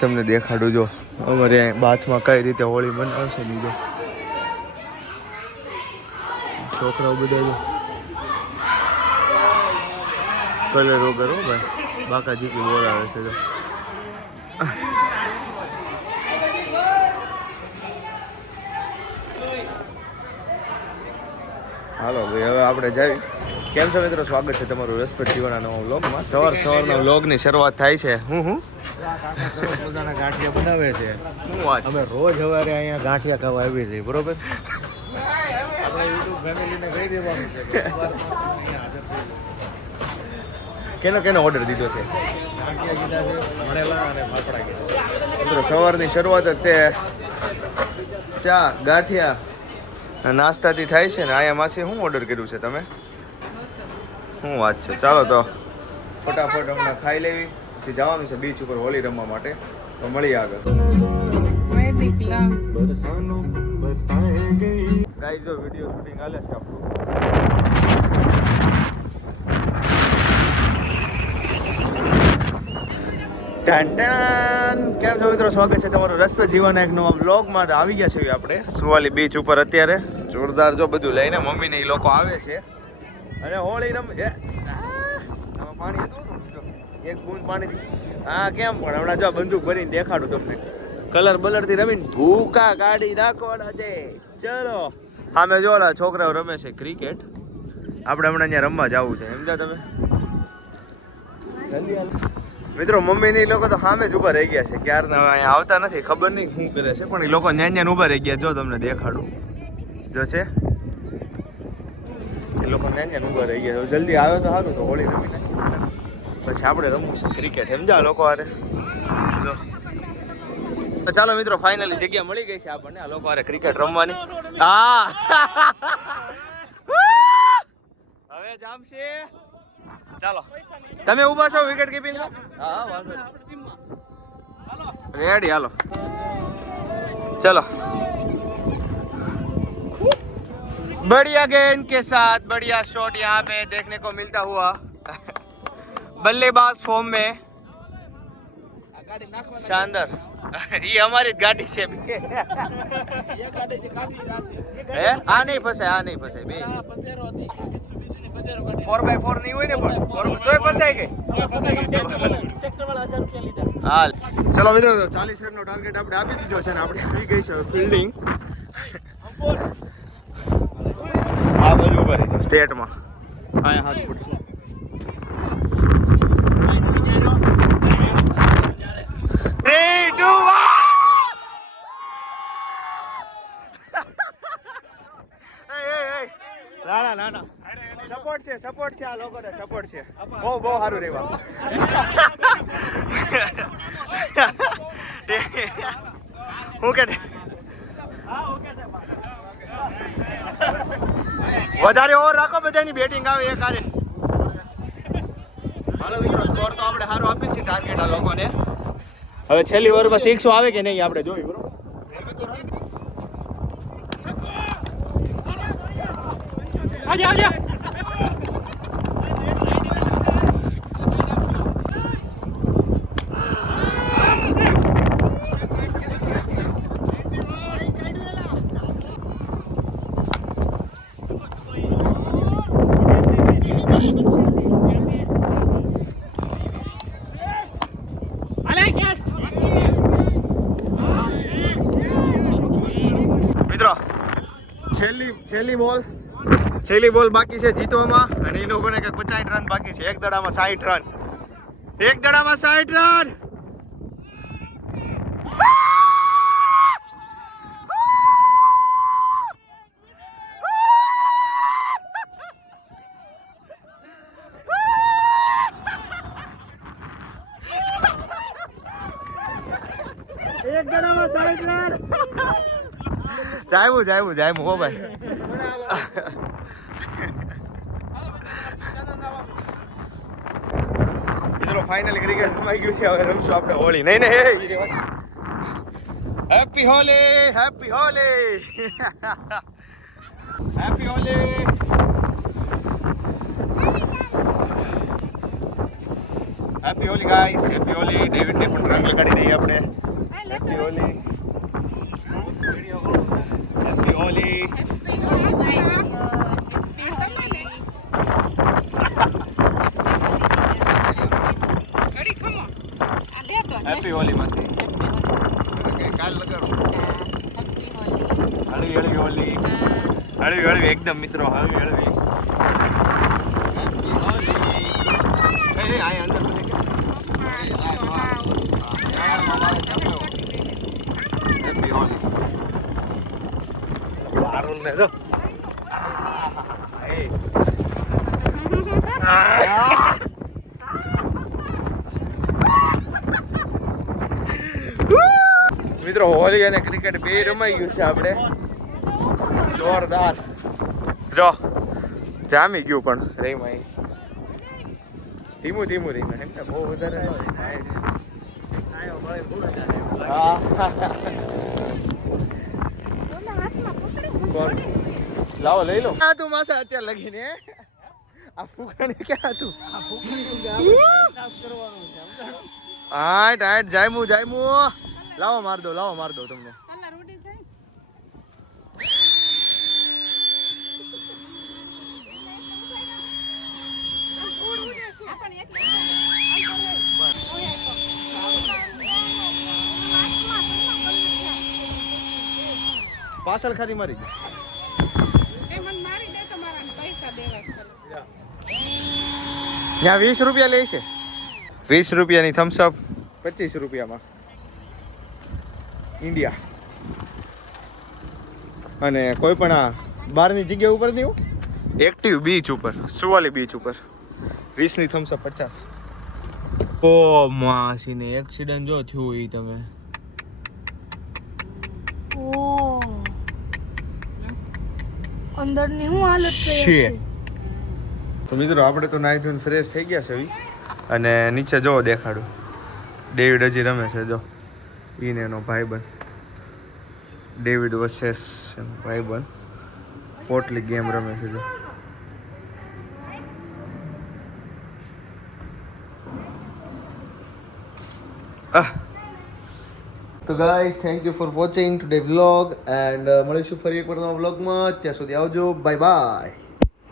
તમને દેખાડું જો અમારે અહીં બાથમાં કઈ રીતે હોળી બનાવશે લીધો છોકરાઓ બધા જો કલર વગર હો ભાઈ બાકાજી કી બોલાવે છે જો હાલો ભાઈ હવે આપણે જઈએ. કેમ છો મિત્રો, સ્વાગત છે તમારું રસપ્રદ જીવનના નવા વ્લોગમાં. સવારના વ્લોગની શરૂઆત થાય છે. બધાના ગાંઠિયા બનાવે છે. શું વાત, અમે રોજ સવારે અહીંયા ગાંઠિયા ખાવા આવી જઈએ, બરોબર? આપણે યુટ્યુબ ફેમિલીને કહી દેવાનું છે કેનો ઓર્ડર દીધો છે. ગાંઠિયા કીધા છે, ભણેલા અને ફાફડા કીધા છે. મિત્રો સવારની શરૂઆત જ તે ચા ગાંઠિયા નાસ્તાથી થાય છે ને. અહીંયા માસી શું ઓર્ડર કર્યું છે તમે? શું વાત છે. ચાલો તો ફટાફટ હમણાં ખાઈ લેવી, પછી જવાનું છે બીચ ઉપર હોળી રમવા માટે. તો મળીએ આગળ. ગાઈસ જો વિડીયો શૂટિંગ હાલે છે આપણું. કેમ છો મિત્રો, સ્વાગત છે તમારું રસપ્રદ જીવનના એક નવા વ્લોગમાં. આવી ગયા છે આપણે સુવાલી બીચ ઉપર અત્યારે. જોરદાર જો બધું લઈને મમ્મીને એ લોકો આવે છે અને હોળી રમે. પાણી હતું એક બૂંદ પાણી. હા કેમ પણ હમણાં જો બંદૂક ભરીને દેખાડું તમને. કલર બલરથી રમીને ભૂકા કાઢી નાખવાના છે. ચલો સામે જો ઓલા છોકરાઓ રમે છે ક્રિકેટ. આપણે હમણાં અહીંયા રમવા જવું છે, સમજા તમે? મિત્રો મમ્મી ને એ લોકો તો સામે જ ઊભા રહી ગયા છે ક્યારના. અહીંયા આવતા નથી, ખબર નહીં શું કરે છે, પણ એ લોકો ન્યાન ઊભા રહી ગયા. જો તમને દેખાડું જો છે એ લોકો ન્યાન ઊભા રહી ગયા. જલ્દી આવ્યો તો સારું, તો હોળી રમી નાખી. પછી આપણે રમવું છે ક્રિકેટ, સમજા લોકો હારે. તો ચાલો મિત્રો, ફાઇનલી જગ્યા મળી ગઈ છે આપણને આ લોકો હારે ક્રિકેટ રમવાની. હા હવે જામશે. ચાલો તમે ઊભા છો વિકેટ કીપિંગ? હા વાંધો નહીં. રેડી હાલો ચલો. बढ़िया गेंद के साथ बढ़िया शॉट यहाँ पे देखने को मिलता हुआ. बल्लेबाज फॉर्म में शानदार. ये हमारी गाड़ी से आ नहीं फंसाए બે 4x4 नहीं हुई ने પણ તોય ફસાઈ ગઈ. હાલ ચલો મિત્રો, 40 રનનો ટાર્ગેટ આપણે આપી દીધો છે ને આપણે આવી ગઈ છે ફિલ્ડિંગ આ બાજુ ઉપર સ્ટેટમાં. અહીંયા હાથ પડશે. ના સપોર્ટ છે આ લોકોને, સપોર્ટ છે. બહુ સારું રહેવા. હું કે વધારે ઓવર રાખો, બધાની બેટિંગ આવે એક હારે. હાલો મિત્રો, સ્કોર તો આપણે સારો આપીએ છીએ ટાર્ગેટ આ લોકોને. હવે છેલ્લી ઓવરમાં 6 આવે કે નહીં આપણે જોયું, બરોબર? આજા મિત્રો, છેલ્લી બોલ બાકી છે જીતવામાં અને એ લોકોને કંઈક 50 રન બાકી છે. એક દડામાં 60 રન. જાયવું હો ભાઈ. મિત્રો ફાઇનલી ક્રિકેટ રમાઈ ગયું છે. હવે રમશું આપણે હોળી. નહીં happy Holi. Happy Holi guys, happy Holi. ડેવિડને પણ રંગ લગાડી દઈએ આપણે. Happy Holi, happy Holi. Happy Holi માસી. કાલ લગાડો. હળવી હળવી હોલી, હળવી હળવી એકદમ મિત્રો, હળવી હળવી. હેપી હોલી. આય અંદર તો હેપી હોલી. આરુલ ને જો મિત્રો હોલી અને ક્રિકેટ બે રમાઈ ગયું છે આપણે જોરદાર. જો જામી ગયું પણ રહીમાં ધીમું ધીમું રહીમાં એમ બહુ વધારે લાવો લઈ લો. તું માસા અત્યારે લગીને આ ફૂકાને ક્યાં હતું? હાટ હાટ જાયમું જાયમું. લાવો માર દો તમને. પાછળ ખાલી મારી ગઈ. ત્યાં 20 રૂપિયા લે છે. 20 રૂપિયાની થમ્સઅપ 25 રૂપિયામાં ઇન્ડિયા. અને કોઈ પણ આ બહારની જગ્યા ઉપર નહીં, એક્ટિવ બીચ ઉપર, સુવાલી બીચ ઉપર 20ની થમ્સઅપ 50. ઓ માસીને એક્સિડન્ટ જો થયું એ તમે. અંદરની હું હાલત છે. તો મિત્રો આપણે તો નાઈ ધોઈને ફ્રેશ થઈ ગયા છે અને નીચે જો દેખાડું ડેવિડ હજી રમે છે. જો ઈને એનો ભાઈબંધ ડેવિડ વર્સેસ ભાઈબંધ પોટલી ગેમ રમે છે. જો તો guys thank you for watching today vlog and મળીશું ફરી એક વાર નવા વ્લોગમાં. ત્યાં સુધી આવજો. Bye bye.